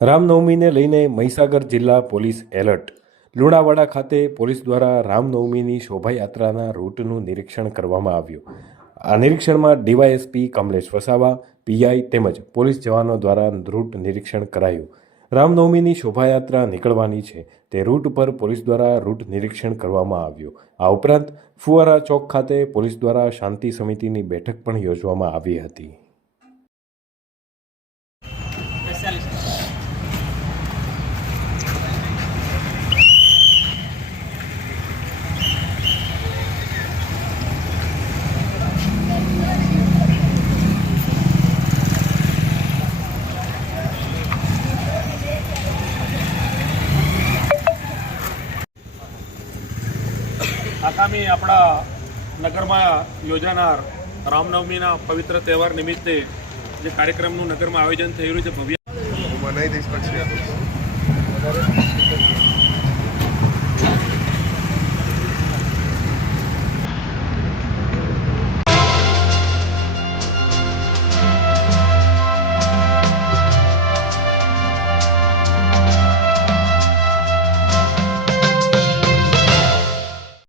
રામનવમીને લઈને મહીસાગર જિલ્લા police alert. Lunawada ખાતે પોલીસ દ્વારા રામનવમીની શોભાયાત્રાના રૂટનું નિરીક્ષણ કરવામાં આવ્યું. આ નિરીક્ષણમાં ડીવાયએસપી કમલેશ વસાવા, પીઆઈ તેમજ પોલીસ જવાનો દ્વારા રૂટ નિરીક્ષણ કરાયું. રામનવમીની શોભાયાત્રા નીકળવાની છે. તે રૂટ પર પોલીસ દ્વારા રૂટ નિરીક્ષણ કરવામાં આવ્યું. આ ઉપરાંત ફુવારા ચોક ખાતે પોલીસ દ્વારા શાંતિ સમિતિની બેઠક પણ યોજવામાં આવી હતી. આગામી આપણા નગરમાં યોજાનાર રામનવમીના પવિત્ર તહેવાર નિમિત્તે જે કાર્યક્રમનું નગરમાં આયોજન થઈ રહ્યું છે, ભવ્ય